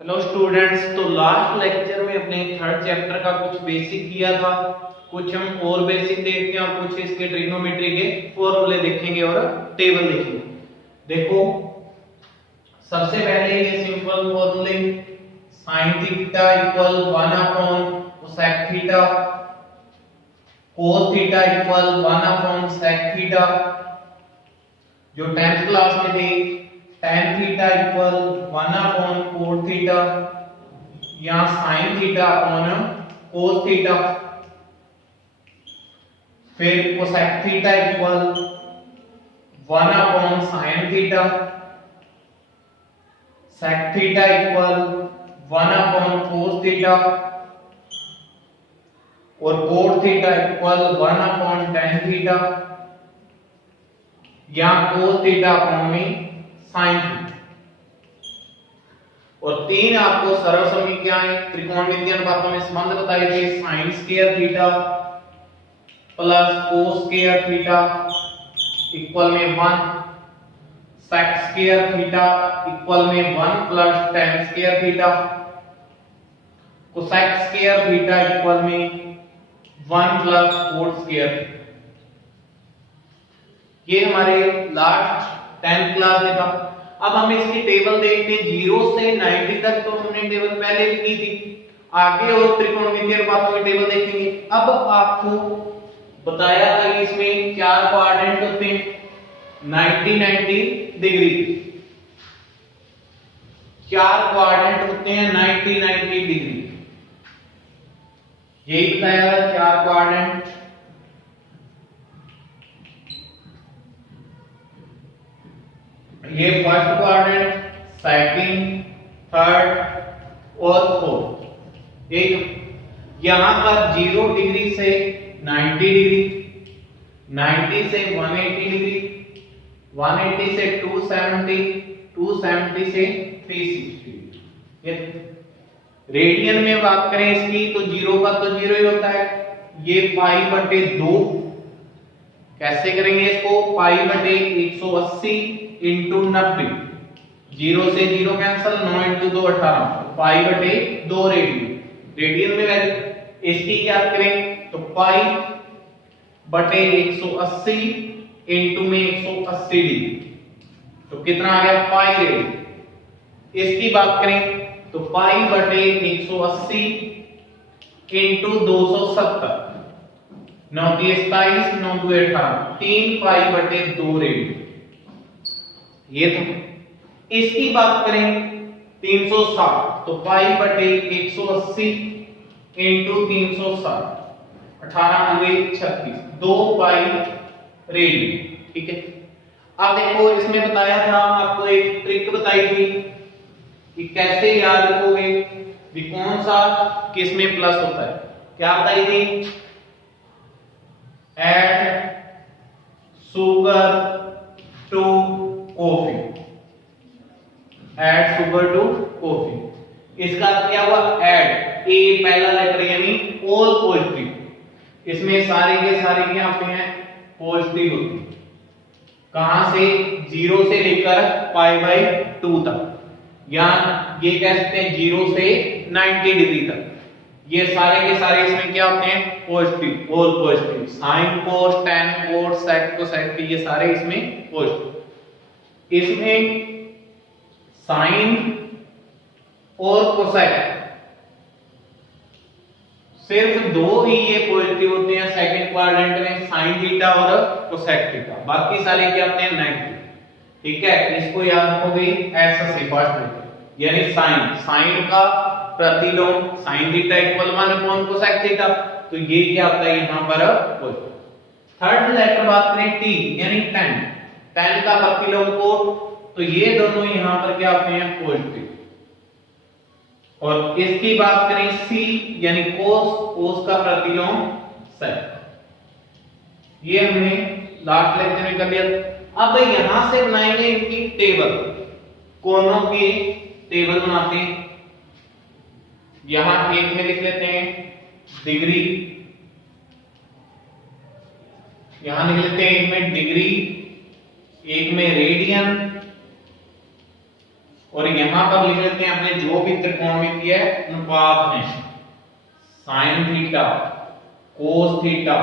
Hello students, तो last lecture में अपने थर्ड चैप्टर का कुछ बेसिक किया था। कुछ हम और बेसिक देखते हैं और कुछ इसके ट्रिग्नोमेट्री के फॉर्मूले देखेंगे और टेबल देखेंगे। देखो, सबसे पहले ये सिंपल फॉर्मूले sin theta equal 1 upon cosec theta, cos theta equal 1 upon sec theta. जो 10th क्लास में थे tan theta equal 1 upon cot theta या sin theta upon cos theta. फिर cosec theta equal 1 upon sin theta, sec theta equal 1 upon cos theta और cot theta equal 1 upon tan theta या cos theta upon में sin theta. और तीन आपको सरल समीकरण त्रिकोणमितीय अनुपातों में संबंध बताए थे, sin square theta plus cos square theta equal में 1, sec स्क्वायर थीटा इक्वल में 1 plus tan square theta, cosec square theta equal में 1 प्लस cot स्क्वायर थीटा। ये हमारे लास्ट 10th क्लास में था। अब हम इसकी टेबल देखते हैं। 0 से 90 तक तो हमने टेबल पहले भी की थी, आगे और त्रिकोणमितीय अनुपातों की टेबल देखेंगे। अब आपको बताया था कि इसमें चार क्वाड्रेंट होते हैं 90-90 डिग्री। चार क्वाड्रेंट होते हैं 90-90 डिग्री, यही बताया था, चार क्वाड्रेंट। ये फर्स्ट क्वाड्रेंट, सेकंड, थर्ड और फोर्थ। एक यहां पर 0 डिग्री से 90 डिग्री, 90 से 180 डिग्री, 180 से 270, 270 से 360। ये रेडियन में बात करें इसकी तो 0 का तो 0 ही होता है। ये पाई बटे 2, कैसे करेंगे इसको, पाई बटे 180 इंटू 90, 0 से 0 कैंसल, 9 इंटू 2 18, पाई बटे 2 रेडियन में वैल्यू इसकी याद करें तो पाई बटे 180 इंटू में 180 डिग्री, तो कितना आ गया पाई रेडियन। इसकी बात करें तो पाई बटे 180 इंटू 270, 9 27, 9 2 18, 3 पाई बटे 2 रेडियन। ये तो इसकी बात करें 360 तो पाई बटे 180 इंटू 360, 18 हुए 36, 2 पाई रेडियन। ठीक है, अब देखो इसमें बताया था, आपको एक ट्रिक बताई थी कि कैसे याद रखोगे कि कौन सा किस में प्लस होता है। क्या बताई थी, add sugar to coffee, add sugar to coffee. इसका क्या हुआ, ऐड, ए पहला लेटर यानी ऑल पॉजिटिव। इसमें सारे के सारे क्या होते हैं, पॉजिटिव होते हैं। कहां से, 0 से लेकर पाई बाई 2 तक, या ये कह सकते हैं 0 से 90 डिग्री तक। ये सारे के सारे इसमें क्या होते हैं, positive, all positive. Sine cos tan कोस sec कोसेक, ये सारे इसमें पॉजिटिव। इसमें साइन और कोसेक सिर्फ दो ही ये पॉजिटिव होते हैं सेकंड क्वाड्रेंट में, साइन थीटा और कोसेक थीटा, बाकी सारे क्या होते हैं नेगेटिव। ठीक है, इसको याद रखोगे ऐसा से फर्स्ट में, यानी साइन, साइन का प्रतिलोम sine theta equal 1 upon cosec theta, तो ये क्या होता है यहां पर पॉजिटिव। थर्ड लेटर बात करें टी यानी tan, tan का प्रतिलोम कोट, तो ये दोनों यहां पर क्या होते हैं पॉजिटिव। और इसकी बात करें सी यानी कोस, कोस का प्रतिलोम सेक। ये हमने लास्ट लेक्चर में कर लिया। अब यहां से बनाएंगे इनकी टेबल, कोनों की टेबल बनाते हैं। यहां एक में लिख लेते हैं डिग्री, यहां लिख लेते हैं एक में डिग्री, एक में रेडियन और यहां पर लिख लेते हैं अपने जो भी त्रिकोणमिति है अनुपात में, sine theta, cos theta,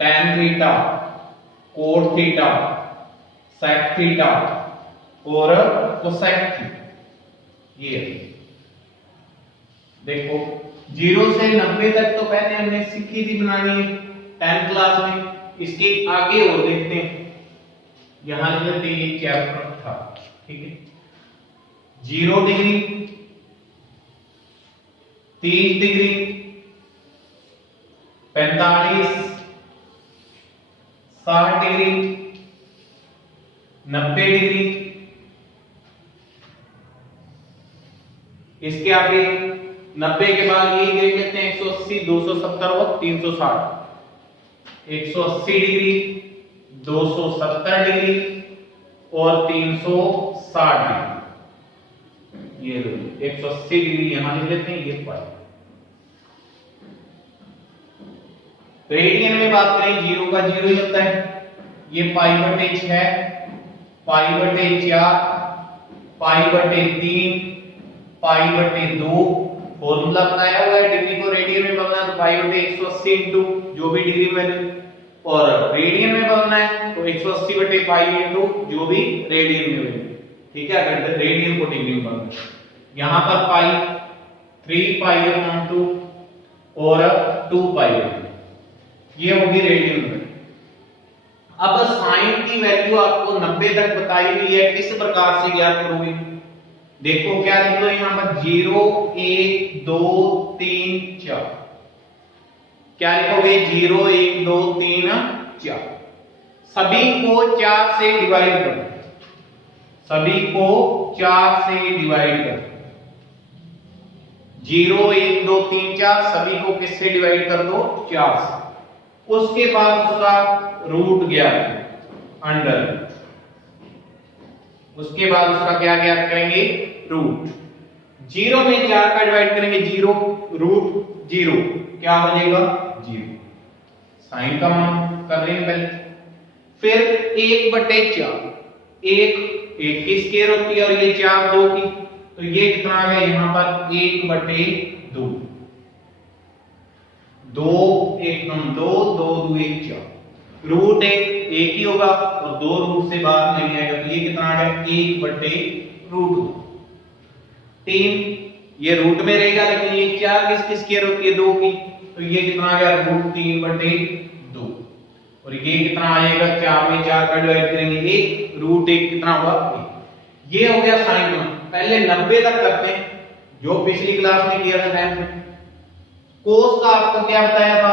tan theta, cot theta, sec theta और कोसेक थीटा। ये देखो 0 से 90 तक तो पहले हमने सीखी थी बनानी है 10th क्लास में। इसके आगे और देखते हैं, यहां लिख लेते हैं ये चैप्टर था, ठीक है। 0 डिग्री, 30 डिग्री, 45, 60 डिग्री, 90 डिग्री। इसके आगे 90 के बाद ये देख लेते हैं 180, 270 और 360। 180 डिग्री, 270 डिग्री और 360 डिग्री। ये 180 डिग्री यहां लिख लेते हैं, ये पाई। रेडियन में बात करें 0 का 0 ही होता है, ये π/6, π/4, π/3, π/2 फॉर्मूला बताया हुआ है। डिग्री को रेडियन में बदलना है तो π/180 इंटू जो भी डिग्री में, और रेडियन में बदलना है तो 180/π इंटू जो भी रेडियन में बने, ठीक है। अगर रेडियन को डिग्री में बदलना है, यहां पर पाई 3π/2 और 2π/2, ये होगी रेडियन में। अब साइन की वैल्यू आपको 90 तक बताई हुई है, किस प्रकार से ज्ञात करोगे? देखो क्या लिख लो यहां पर 0 1 2 3 4। क्या लिखोगे? 0 1 2 3 4। सभी को 4 से डिवाइड करो, सभी को 4 से डिवाइड करो। 0 1 2 3 4 सभी को किससे डिवाइड कर दो? 4 से। उसके बाद उसका रूट ज्ञात, अंडर। उसके बाद उसका क्या ज्ञात करेंगे? रूट। 0 में 4 का डिवाइड करेंगे, 0 रूट 0 क्या हो जाएगा? 0। साइन का मान कर रहे हैं पहले। फिर 1/4, 1 की स्क्वायर होती है और ये 4 2 की, तो ये कितना आ गया यहां पर? 1/2। 2 1 2 2 2 1 4। रूट एक ही होगा और 2 रूट से बाहर नहीं आएगा, तो ये कितना आ गया? 1/√2। 3 ये रूट में रहेगा, लेकिन ये 4 किसकी स्क्वायर होती है? 2 की, तो ये कितना आ गया? √3/2। और ये कितना आएगा? 4 में 4 का डिवाइड करेंगे 1, √1 कितना हुआ? 1। ये हो गया साइन का। पहले 90 तक करते हैं, जो पिछली क्लास में किया था 10th में। कोस का आपको क्या बताया था?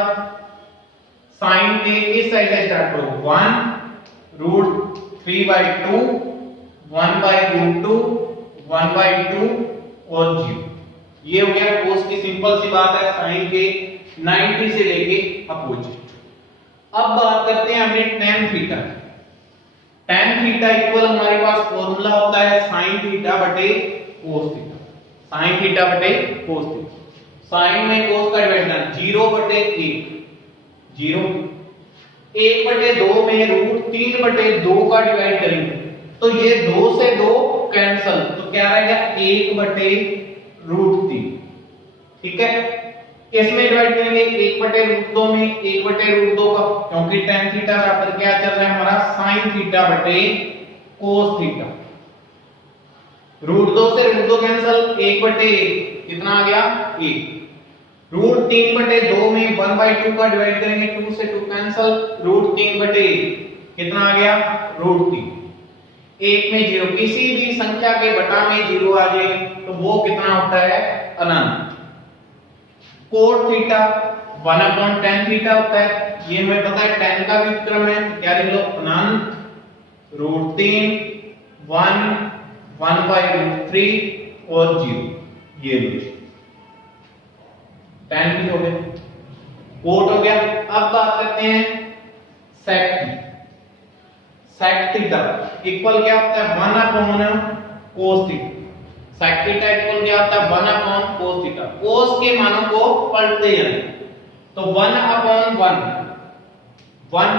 साइन के इस साइड से स्टार्ट करो, 1√3/2, 1/√2, 1/2 और 0। ये हो गया कोस की। सिंपल सी बात है, साइन के 90 से लेके अपोजिट। अब बात करते हैं हमने tan theta. tan theta equal हमारे पास फॉर्मूला होता है sin थीटा बटे cos थीटा। sin थीटा बटे cos थीटा। साइन में cos का डिवाइड करना 0/1, 0। 1/2 में √3/2 का डिवाइड करेंगे तो ये 2 से 2 कैंसल, तो क्या रहेगा? 1/√3, ठीक है। इसमें डिवाइड करेंगे 1/√2 में 1/√2 का, क्योंकि tan थीटा बराबर क्या चल रहा है हमारा? sin थीटा बटे cos थीटा। √2 से √2 कैंसल, 1/1 कितना आ गया? 1। √3/2 में 1/2 का डिवाइड करेंगे, 2 से 2 कैंसल, √3/1 कितना आ गया? √3। 1 में 0, किसी भी संख्या के बटा में 0 आ जाए तो वो कितना होता है? अनंत। कोट थीटा 1/tan थीटा होता है, ये हमें पता है। tan का व्युत्क्रम है, क्या लिख लो? अनंत, √3, 1, 1/√3 और 0। ये लो tan भी हो गया, कोट हो गया। अब बात करते हैं sec। sec थीटा इक्वल क्या होता है? 1/cos theta. sec theta equal क्या होता है? 1/cos theta. cos के मानों को पलटते जाएं, तो 1/1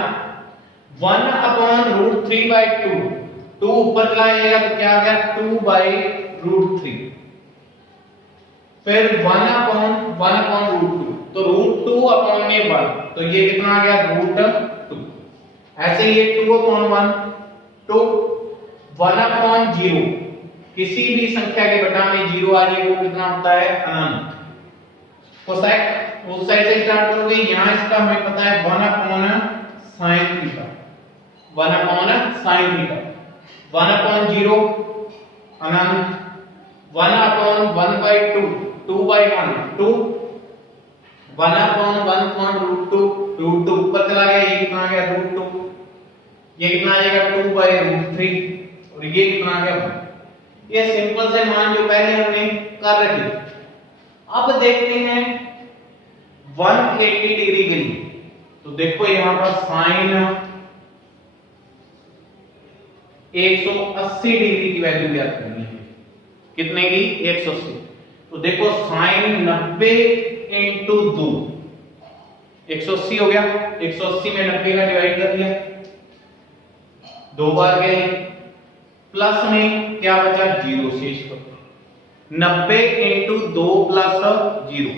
1/√3/2 2 ऊपर चला जाएगा तो क्या आ गया 2/√3। फिर 1/√2, तो √2 अपॉन में 1, तो ये कितना आ गया √2। ऐसे ये 2/1, तो 1/0, किसी भी संख्या के बटा में 0 आ जाए वो कितना होता है अनंत। कोसेक उस साइड से स्टार्ट करोगे, यहां इसका हमें पता है 1/sin थीटा, 1/sin थीटा, 1/0 अनंत, 1/1/2 2/1 2, 1/1/√2 √2 ऊपर चला गया, ये कितना आ गया √2, ये कितना आ जाएगा 2/√3, और ये कितना आ गया 1। ये सिंपल से मान जो पहले हमने कर रखे थे। अब देखते हैं 180 डिग्री के लिए, तो देखो यहां पर साइन 180 डिग्री की वैल्यू ज्ञात करनी है। कितने की 180, तो देखो साइन 90 इंटू 2 180 हो गया, 180 में 90 का डिवाइड कर दिया, 2 बार गए, प्लस में क्या बचा 0 शेष पर, 90 इंटू 2 प्लस 0।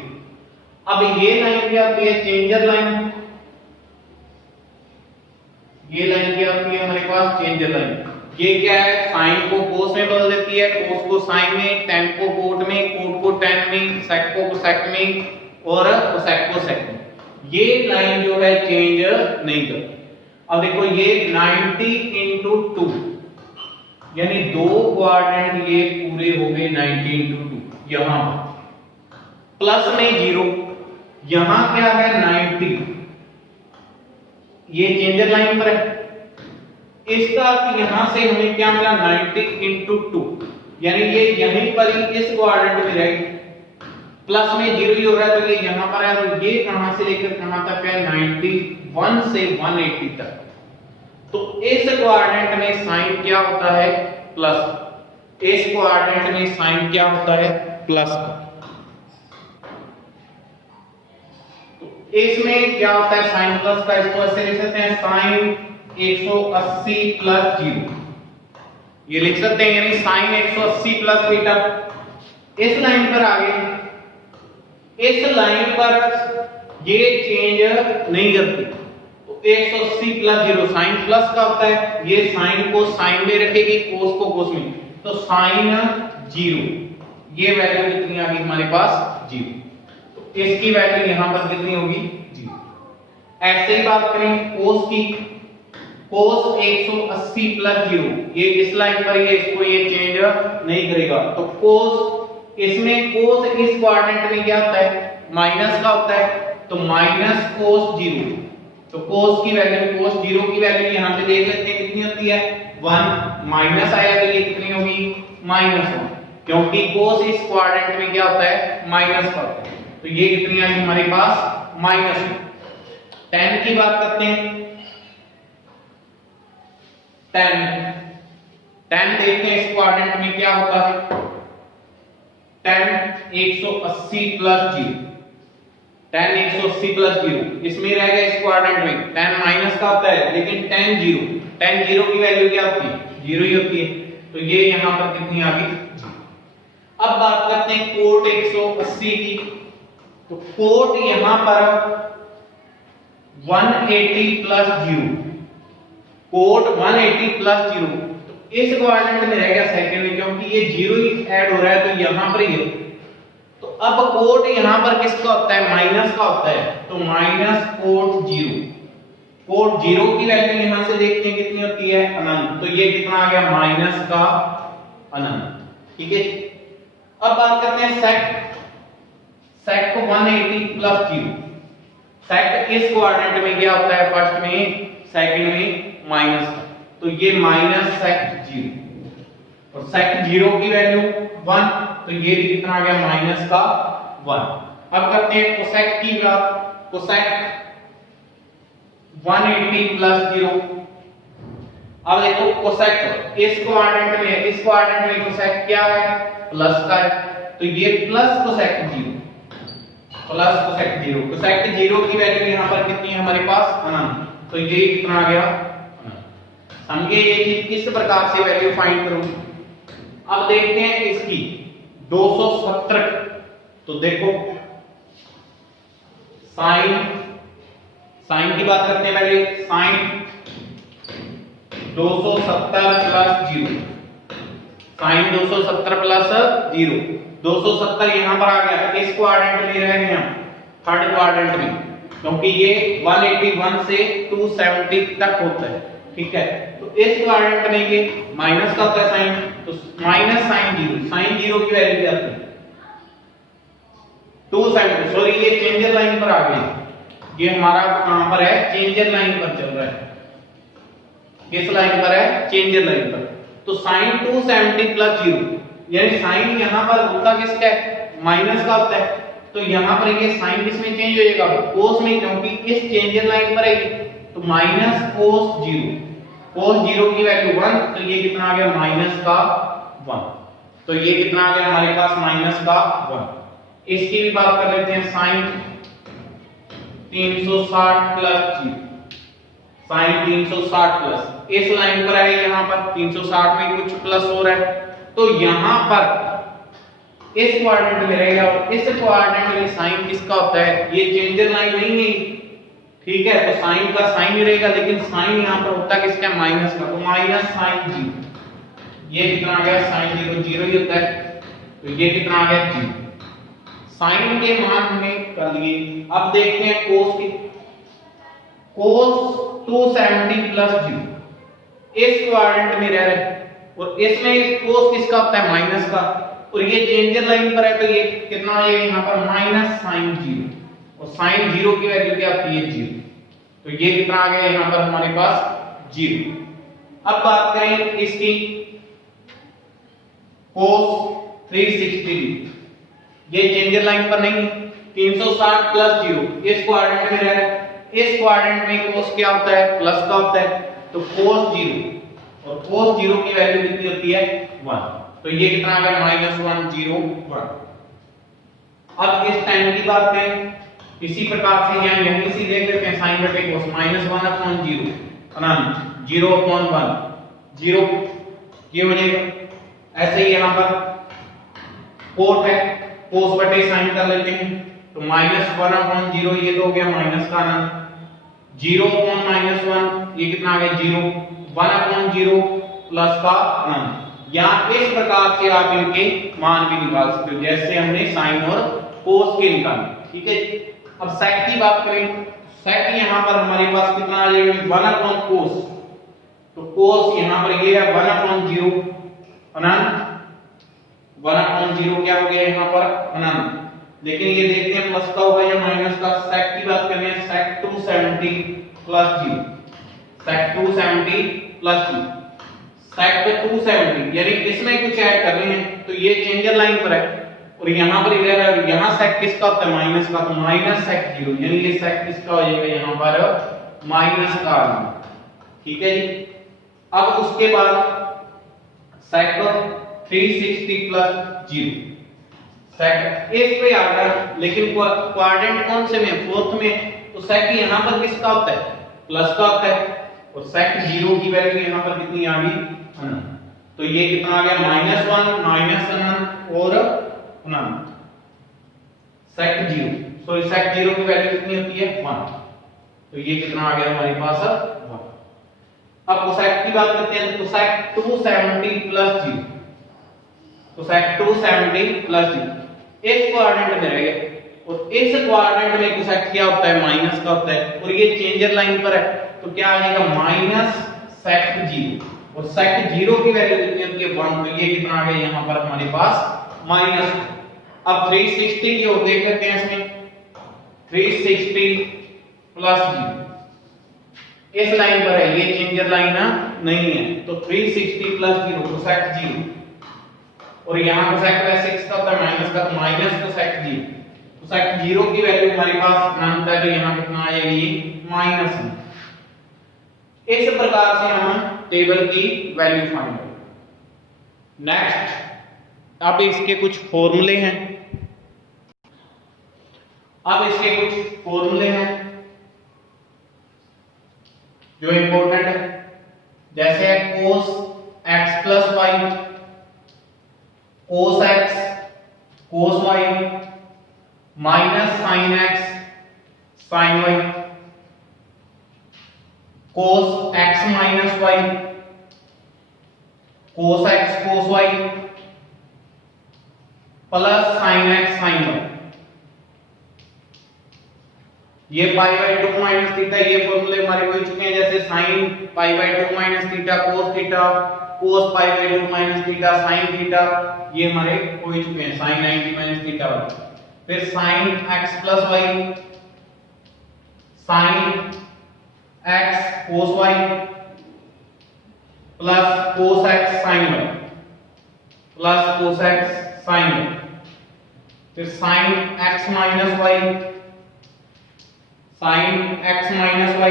अब ये लाइन क्या आती है चेंजर लाइन, ये लाइन क्या आती है हमारे पास चेंजर लाइन। ये क्या है साइन को कोस में बदल देती है, कोस को साइन में, tan को कोट में, कोट को tan में, sec को कोसेक में और कोसेक को सेक में। ये लाइन जो है चेंज नहीं करती। अब देखो ये 90 इंटू 2 यानी 2 क्वाड्रेंट ये पूरे हो गए 90 इंटू 2, यहां प्लस में 0, यहां क्या है 90, ये चेंजर लाइन पर है। इसका अर्थ यहां से हमें क्या मिला 90 इंटू 2, यानी ये यहीं पर ही इस क्वाड्रेंट में रहेगी, प्लस में 0 ही हो रहा है तो ये यहां पर है, तो ये कहां से लेकर कहां तक है 91 से 180 तक। तो इस क्वाड्रेंट में साइन क्या होता है प्लस, इस क्वाड्रेंट में साइन क्या होता है प्लस। तो इसमें क्या होता है साइन प्लस का, इसको ऐसे लिख सकते हैं साइन 180 प्लस 0, ये लिख सकते हैं, यानी साइन 180 प्लस थीटा। इस लाइन पर आ गए, इस लाइन पर ये चेंज नहीं करती, तो 180 प्लस 0 साइन प्लस का होता है, ये साइन को साइन में रखेगी, कोस को कोस में, तो साइन 0, ये वैल्यू कितनी आ गई हमारे पास 0, तो इसकी वैल्यू यहां पर कितनी होगी 0। ऐसे ही बात करें कोस की, कोस 180 प्लस 0, ये इस लाइन पर ये इसको ये चेंज नहीं करेगा, तो कोस इसमें कोस इस क्वाड्रेंट में क्या होता है माइनस का होता है, तो माइनस कोस 0, तो कोस की वैल्यू कोस 0 की वैल्यू यहां पे देख लेते हैं कितनी होती है 1, माइनस आया तो ये कितनी होगी -1, क्योंकि कोस इस क्वाड्रेंट में क्या होता है माइनस का होता है, तो ये कितनी आ गई हमारे पास -1। tan की बात करते हैं, tan देखते हैं इस क्वाड्रेंट में क्या होता है, tan 180 प्लस 0, tan 180 प्लस 0 इसमें रह गया इस क्वाड्रेंट में, tan माइनस का होता है, लेकिन tan 0 की वैल्यू क्या होती है 0 ही होती है, तो ये यहां पर कितनी आ गई। अब बात करते हैं कोट 180 की, तो कोट यहां पर 180 प्लस 0, कोट 180 प्लस 0, तो इस क्वाड्रेंट में रह गया सेकंड में, क्योंकि ये 0 ही ऐड हो रहा है तो यहां पर ही है, तो अब कोट यहां पर किसका होता है माइनस का होता है, तो माइनस कोट 0, कोट 0 की वैल्यू यहां से देखते हैं कितनी होती है अनंत, तो ये कितना आ गया माइनस का अनंत, ठीक है। अब बात करते हैं सेक को 180 प्लस 0, सेक इस क्वाड्रेंट में क्या होता है फर्स्ट में सेकंड में माइनस का, तो ये माइनस सेक 0, और सेक 0 की वैल्यू 1, तो ये भी कितना आ गया माइनस का 1। अब करते हैं कोसेक की बात, कोसेक 180 प्लस 0, अब देखो कोसेक इस क्वाड्रेंट में कोसेक क्या है प्लस का है, तो ये plus cosec 0, plus cosec 0, cosec 0 की वैल्यू यहां पर कितनी है हमारे पास अनंत, तो ये कितना आ गया अनंत। समझिए ये चीज किस प्रकार से वैल्यू फाइंड करूंगी। अब देखते हैं इसकी 270। तो देखो साइन साइन की बात करते हैं पहले। साइन 270 प्लस 0, साइन 270 प्लस 0, 270 यहां पर आ गया, इस क्वाड्रेंट में रह गए हम, थर्ड क्वाड्रेंट में, क्योंकि ये 181 से 270 तक होता है, ठीक है। तो इस क्वाड्रेंट में ये माइनस का होता है साइन, तो माइनस साइन 0, साइन 0 की वैल्यू क्या आती है 270। सॉरी ये चेंजर लाइन पर आ गई, ये हमारा कहां पर है, चेंजर लाइन पर चल रहा है। किस लाइन पर है, चेंजर लाइन पर। तो साइन 270 प्लस 0, यानी साइन यहां पर होता किसका है, माइनस का होता है। तो यहां पर ये साइन किसमें चेंज हो जाएगा, कोस में, क्योंकि इस चेंजर लाइन पर है। तो माइनस कोस 0, कोस 0 की वैल्यू 1, तो ये कितना आ गया माइनस का 1। तो ये कितना आ गया हमारे पास माइनस का 1। इसकी भी बात कर लेते हैं, साइन 360 प्लस 0, साइन 360 प्लस, इस लाइन पर है, यहां पर 360 में कुछ प्लस हो रहा है, तो यहां पर इस क्वाड्रेंट में रहेगा, और इस क्वाड्रेंट में साइन किसका होता है, ये चेंजर लाइन नहीं है, ठीक है। तो साइन का साइन ही रहेगा, लेकिन साइन यहां पर होता किसका, माइनस का, तो माइनस साइन 0, ये कितना आ गया साइन 0, 0 ही होता है, तो ये कितना आ गया 0। साइन के मान हमने कर लिए। अब देखते हैं कोस के, कोस 270 प्लस 0 इस क्वाड्रेंट में रह रहा है, और इसमें कोस किसका होता है, माइनस का, और ये चेंजर लाइन पर है, तो ये कितना आएगा यहां पर माइनस साइन 0, और साइन 0 की वैल्यू क्या आती है 0, तो ये कितना आ गया यहां पर हमारे पास 0। अब बात करें इसकी कोस 360, ये चेंजर लाइन पर नहीं, 360 प्लस 0 इस क्वाड्रेंट में रह रहा है, इस क्वाड्रेंट में कोस क्या होता है, प्लस का होता है, तो कोस 0, और कोस 0 की वैल्यू कितनी होती है 1, तो ये कितना आ गया माइनस 1 0 1। अब इस टाइम की बात करें, इसी प्रकार से यहां यहीं से देख लेते हैं, साइन बटे कोस माइनस 1 अपॉन 0 अनंत 0 अपॉन 1 0, ये हो जाएगा। ऐसे ही यहां पर कोट है, कोस बटे साइन कर लेते हैं, तो माइनस 1 अपॉन 0, ये तो हो गया माइनस का अनंत, 0 अपॉन माइनस 1, ये कितना आ गया 0, 1 अपॉन 0 प्लस का अनंत। यहां इस प्रकार से आप इनके मान भी निकाल सकते हो, जैसे हमने साइन और कोस के निकाले, ठीक है। अब सेक की बात करें, सेक यहां पर हमारे पास कितना आ जाएगा 1 अपॉन कोस, तो कोस यहां पर ये है 1 अपॉन 0 अनंत, 1 अपॉन 0 क्या हो गया यहां पर अनंत, लेकिन ये देखते हैं प्लस का होगा या माइनस का। सेक की बात करें, सेक 270 प्लस 0, सेक 270 प्लस 0, सेक 270, यानी इसमें कुछ ऐड कर रहे हैं, तो ये चेंजर लाइन पर है, और यहां पर इधर है, यहां सेक किसका होता है माइनस का, तो माइनस सेक 0, यानी ये सेक किसका हो जाएगा यहां पर माइनस का, ठीक है जी। अब उसके बाद सेक 360 प्लस 0, सेक इस पे आ गया, लेकिन क्वाड्रेंट कौन से में, फोर्थ में, तो सेक यहां पर किसका होता है प्लस का होता है, और सेक 0 की वैल्यू यहां पर कितनी आ गई अनंत, तो ये कितना आ गया माइनस 1 माइनस अनंत और अनंत, सेक 0, सॉरी सेक 0 की वैल्यू कितनी होती है 1, तो ये कितना आ गया हमारे पास 1। अब कोसेक की बात करते हैं, तो कोसेक 270 प्लस 0, कोसेक 270 प्लस 0 इस क्वाड्रेंट में रहेगा, और इस क्वाड्रेंट में कोसेक क्या होता है माइनस का होता है, और ये चेंजर लाइन पर है, तो क्या आएगा माइनस सेक 0, और सेक 0 की वैल्यू कितनी होती है 1, तो ये कितना आ गया यहां पर हमारे पास माइनस। अब 360 की ओर देख लेते हैं, इसमें 360 प्लस 0 इस लाइन पर है, ये चेंजर लाइन नहीं है, तो 360 प्लस 0 कोसेक 0, और यहां कोसेक वैसे किसका होता है माइनस का, तो माइनस कोसेक 0, कोसेक 0 की वैल्यू हमारे पास अनंत है, तो यहां कितना आ जाएगी माइनस। इस प्रकार से हम टेबल की वैल्यू फाइंड करें। नेक्स्ट अब इसके कुछ फॉर्मूले हैं, अब इसके कुछ फॉर्मूले हैं जो इंपॉर्टेंट है। जैसे है cos x plus y, cos x cos y minus sin x sin y, cos x minus y cos x cos y plus sin x sin y। ये पाई बाय 2 माइनस थीटा, ये फॉर्मूले हमारे हो चुके हैं, जैसे sin pi by 2 minus theta cos pi by 2 minus theta sin theta, ये हमारे हो चुके हैं sin 90 माइनस थीटा। फिर sin x plus y sin x cos y plus cos x sin y plus cos x sin y। फिर sin x minus y sin x minus y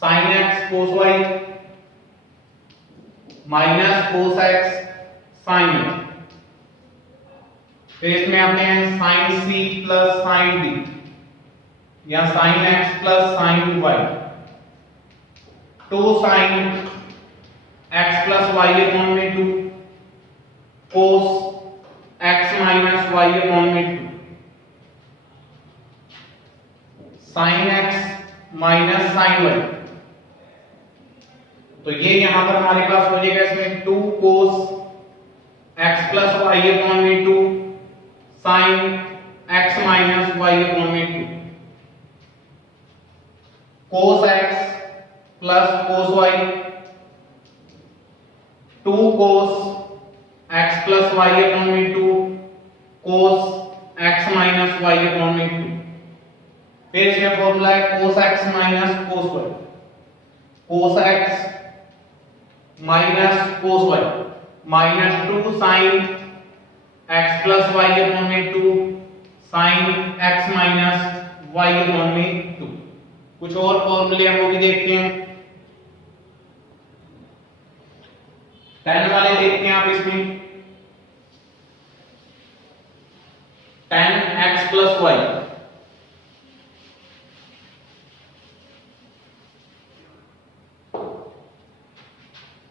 sin x cos y minus cos x sin y। फिर इसमें आते हैं sin c plus sin d या sin x plus sin y, 2 sin x plus y upon में 2 cos x minus y upon में 2 sin x minus sin y। तो ये यहां पर हमारे पास हो जाएगा इसमें 2 cos x plus y upon में 2 sin x minus y upon में 2 cos x plus cos y, 2 cos x plus y upon में 2 cos x minus y upon में 2। फिर इसमें फॉर्मूला है cos x minus cos y, cos x minus cos y minus 2 sin x plus y upon में 2 sin x minus y upon में 2। कुछ और फॉर्मूले हम वो भी देखते हैं, tan वाले देखते हैं आप। इसमें tan x plus y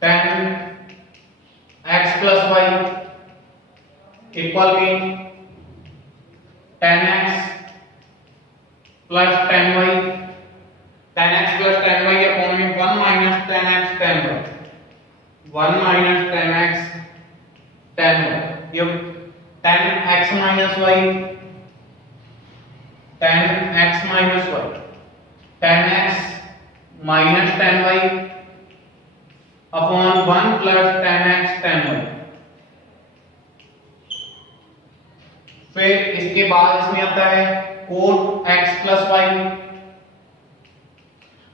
tan x plus y equal में tan x plus tan y, tan x plus tan y upon में 1 minus tan x tan y, 1 minus tan x tan y। ये tan x minus y, tan x minus y, tan x minus tan y upon 1 plus tan x tan y। फिर इसके बाद इसमें आता है cot x plus y,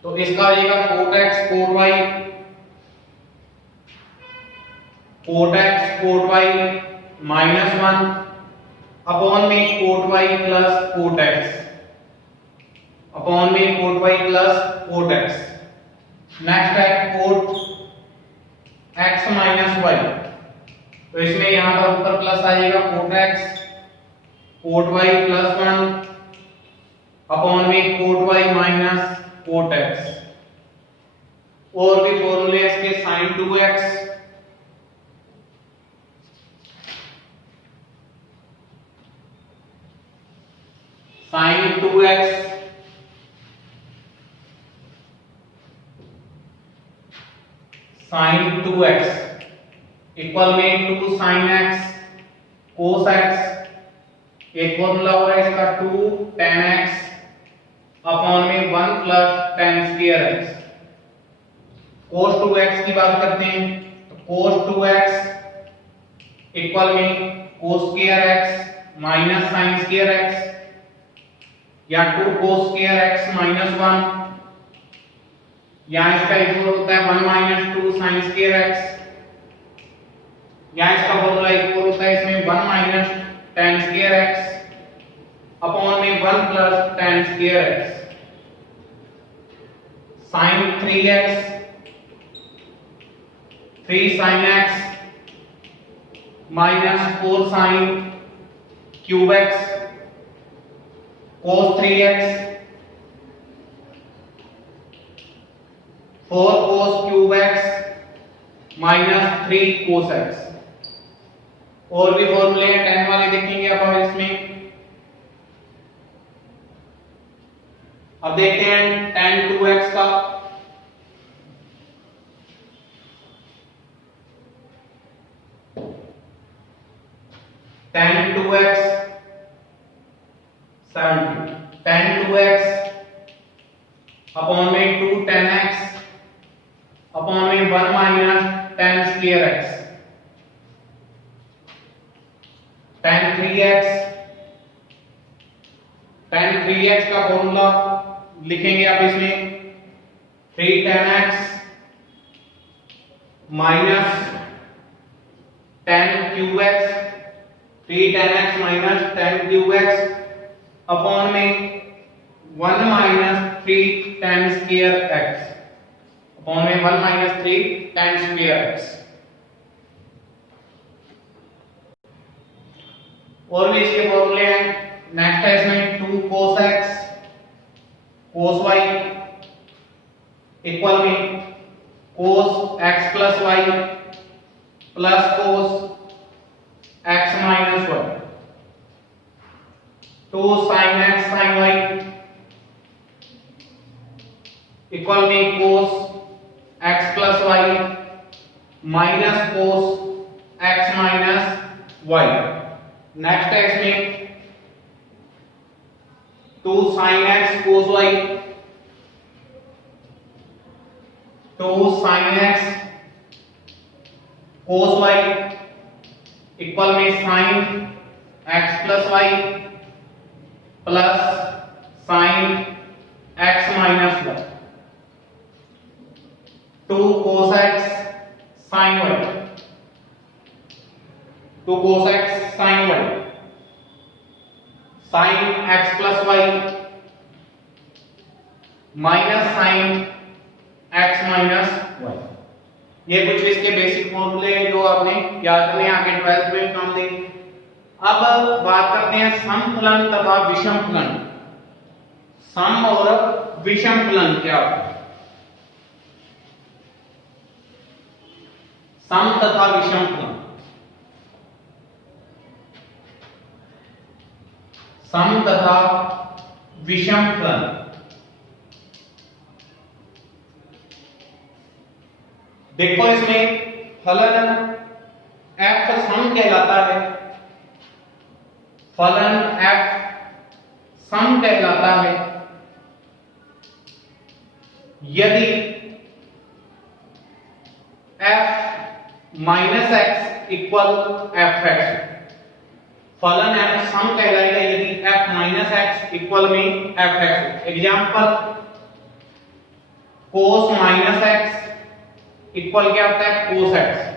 तो इसका हो जाएगा cot x cot y, cot x cot y minus 1 upon में cot y plus cot x upon में cot y plus cot x। Next है cot x माइनस y, तो इसमें यहां पर ऊपर प्लस आ जाएगा cot x cot y plus 1 upon में cot y minus cot x। और भी फॉर्मूले इसके sin 2x sin 2x sin 2x equal में 2 sin x cos x, एक फॉर्मूला हो रहा है इसका 2 tan x अपॉन में 1 plus tan square x। cos 2x की बात करते हैं, तो cos 2x इक्वल में cos square x minus sin square x या 2 cos स्क्वायर x माइनस 1, यहाँ इसका इक्वल होता है 1 माइनस 2 sin स्क्वायर x, यहाँ इसका फॉर्मूला इक्वल होता है इसमें 1 minus tan square x upon में 1 plus tan square x। sin 3x 3 sin x minus 4 sin cube x cos 3x 4 cos cube x minus 3 cos x। और भी फॉर्मूले हैं 10 वाले देखेंगे अब हम इसमें। अब देखते हैं tan 2x का। tan 2x 70 tan 2x upon में 2 tan x अपॉन में 1 minus tan square x। tan 3x का फॉर्मूला लिखेंगे आप इसमें 3 tan x minus tan cube x 3 tan x minus tan cube x upon में 1 minus 3 tan square x upon में 1 minus 3 tan square x। और भी इसके फॉर्मूले हैं। नेक्स्ट है इसमें 2 cos x cos y equal में cos x plus y plus cos x minus y। 2 sin x sin y equal में cos x plus y minus cos x minus y। Next है इसमें 2 sin x cos y 2 sin x cos y equal में sin x plus y plus sin x minus y। 2 cos x sin y 2 cos x sin y sin x plus y minus sin x minus y। ये कुछ इसके basic फॉर्मूले हैं जो आपने याद करने आगे 12th में काम देंगे। अब बात करते हैं समफलन तथा विषम फलन। सम और विषम फलन क्या होता है? सम तथा विषम फलन। सम तथा विषम फलन देखो इसमें फलन f सम कहलाता है। फलन f सम कहलाता है यदि f minus x equal f x। फलन f सम कहलाएगा यदि f माइनस x इक्वल में f x। Example cos minus x equal क्या होता है cos x।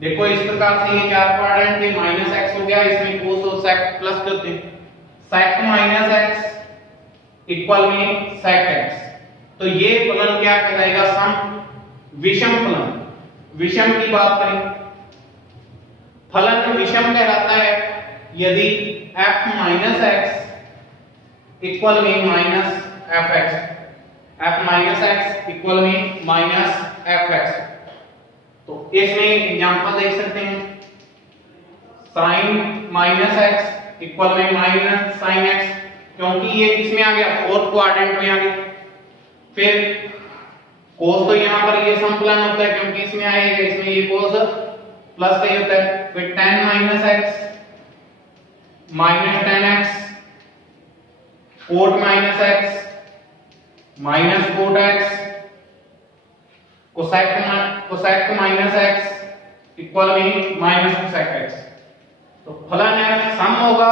देखो इस प्रकार से ये चार क्वाड्रेंट के माइनस x हो गया, इसमें cos और sec प्लस करते हैं। sec माइनस x इक्वल में sec x। तो ये फलन क्या कहलाएगा सम। विषम फलन। विषम की बात करें फलन विषम कहलाता है यदि f माइनस x इक्वल में minus f x। f minus x equal में माइनस f x। तो इसमें एग्जांपल देख सकते हैं sin माइनस x इक्वल में माइनस sin x, क्योंकि ये किसमें आ गया फोर्थ क्वाड्रेंट में आ गया। फिर cos तो यहाँ पर ये समफलन होता है क्योंकि इसमें आएगा, इसमें ये cos प्लस का ही होता है। फिर tan minus x minus tan x cot minus x minus cot x cosec minus x equal में माइनस cosec x। तो फलन f सम होगा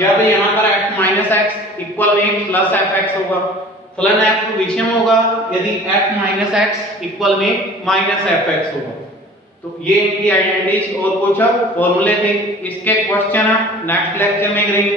जब यहां पर f माइनस x इक्वल में प्लस fx होगा। फलन f विषम होगा यदि f माइनस x इक्वल में माइनस fx होगा। तो ये इनकी आइडेंटिटीज और कुछ फॉर्मूले थे। इसके क्वेश्चन नेक्स्ट लेक्चर में करेंगे।